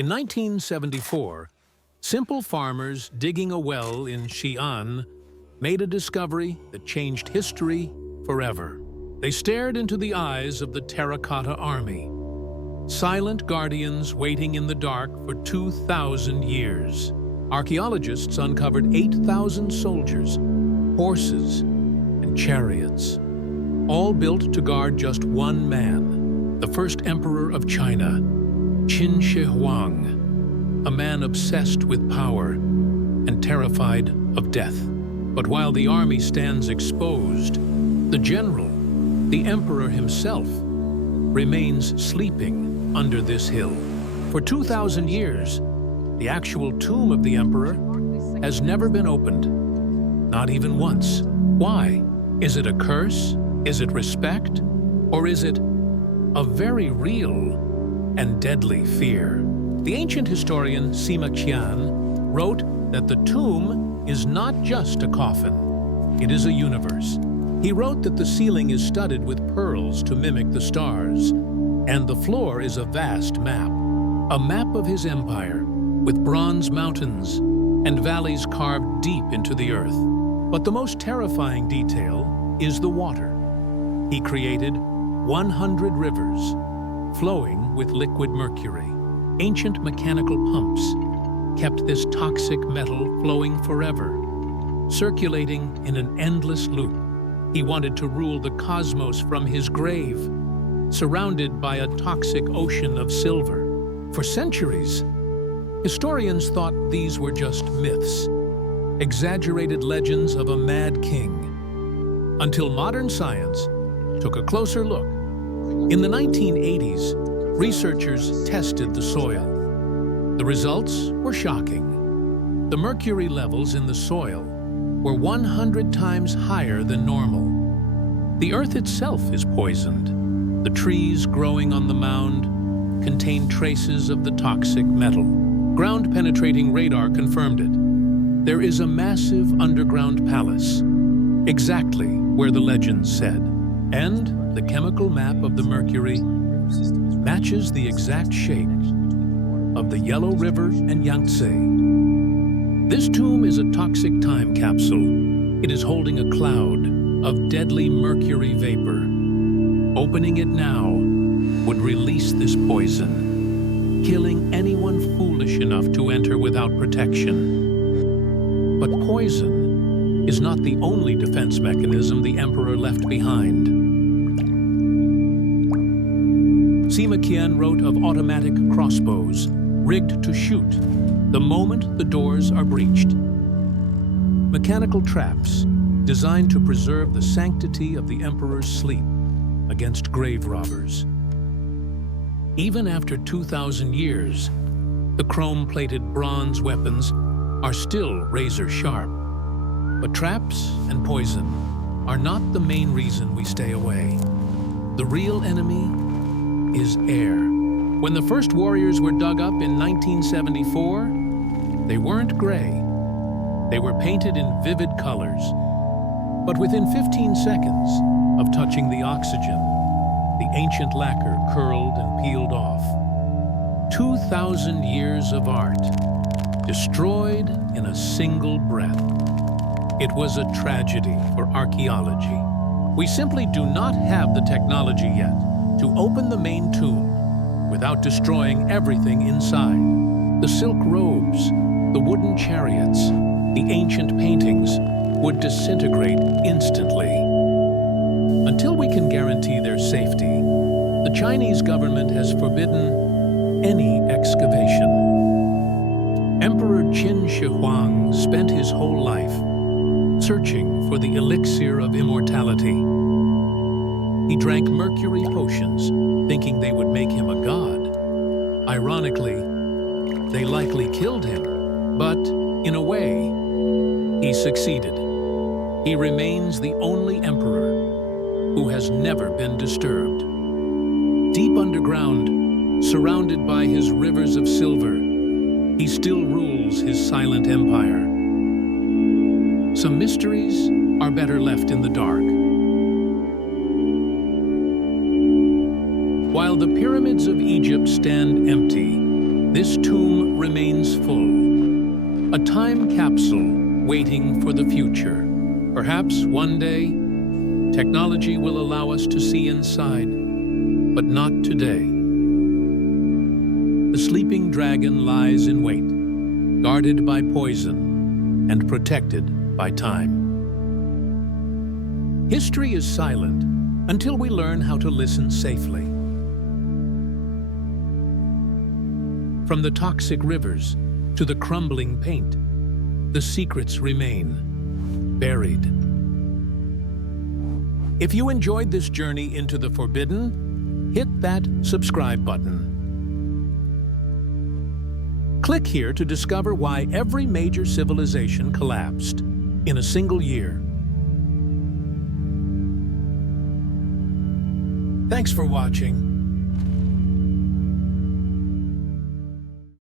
In 1974, simple farmers digging a well in Xi'an made a discovery that changed history forever. They stared into the eyes of the Terracotta Army, silent guardians waiting in the dark for 2,000 years. Archaeologists uncovered 8,000 soldiers, horses, and chariots, all built to guard just one man, the first emperor of China, Qin Shi Huang, a man obsessed with power and terrified of death. But while the army stands exposed, the general, the emperor himself, remains sleeping under this hill. For 2,000 years, the actual tomb of the emperor has never been opened, not even once. Why? Is it a curse? Is it respect? Or is it a very real and deadly fear? The ancient historian Xi'an wrote that the tomb is not just a coffin, it is a universe. He wrote that the ceiling is studded with pearls to mimic the stars, and the floor is a vast map, a map of his empire, with bronze mountains and valleys carved deep into the earth. But the most terrifying detail is the water. He created 100 rivers, flowing with liquid mercury. Ancient mechanical pumps kept this toxic metal flowing forever, circulating in an endless loop. He wanted to rule the cosmos from his grave, surrounded by a toxic ocean of silver. For centuries, historians thought these were just myths, exaggerated legends of a mad king, until modern science took a closer look. In the 1980s, researchers tested the soil. The results were shocking. The mercury levels in the soil were 100 times higher than normal. The earth itself is poisoned. The trees growing on the mound contain traces of the toxic metal. Ground-penetrating radar confirmed it. There is a massive underground palace, exactly where the legends said. And the chemical map of the mercury matches the exact shape of the Yellow River and Yangtze. This tomb is a toxic time capsule. It is holding a cloud of deadly mercury vapor. Opening it now would release this poison, killing anyone foolish enough to enter without protection. But poison is not the only defense mechanism the emperor left behind. Xi'an wrote of automatic crossbows, rigged to shoot the moment the doors are breached. Mechanical traps designed to preserve the sanctity of the emperor's sleep against grave robbers. Even after 2,000 years, the chrome-plated bronze weapons are still razor-sharp. But traps and poison are not the main reason we stay away. The real enemy is air. When the first warriors were dug up in 1974, they weren't gray. They were painted in vivid colors. But within 15 seconds of touching the oxygen, the ancient lacquer curled and peeled off. 2,000 years of art, destroyed in a single breath. It was a tragedy for archaeology. We simply do not have the technology yet to open the main tomb without destroying everything inside. The silk robes, the wooden chariots, the ancient paintings would disintegrate instantly. Until we can guarantee their safety, the Chinese government has forbidden any excavation. Emperor Qin Shi Huang spent his whole life searching for the elixir of immortality. He drank mercury potions, thinking they would make him a god. Ironically, they likely killed him, but in a way, he succeeded. He remains the only emperor who has never been disturbed. Deep underground, surrounded by his rivers of silver, he still rules his silent empire. Some mysteries are better left in the dark. While the pyramids of Egypt stand empty, this tomb remains full, a time capsule waiting for the future. Perhaps one day, technology will allow us to see inside, but not today. The sleeping dragon lies in wait, guarded by poison and protected by time. History is silent until we learn how to listen safely. From the toxic rivers to the crumbling paint, the secrets remain buried. If you enjoyed this journey into the forbidden, hit that subscribe button. Click here to discover why every major civilization collapsed in a single year. Thanks for watching.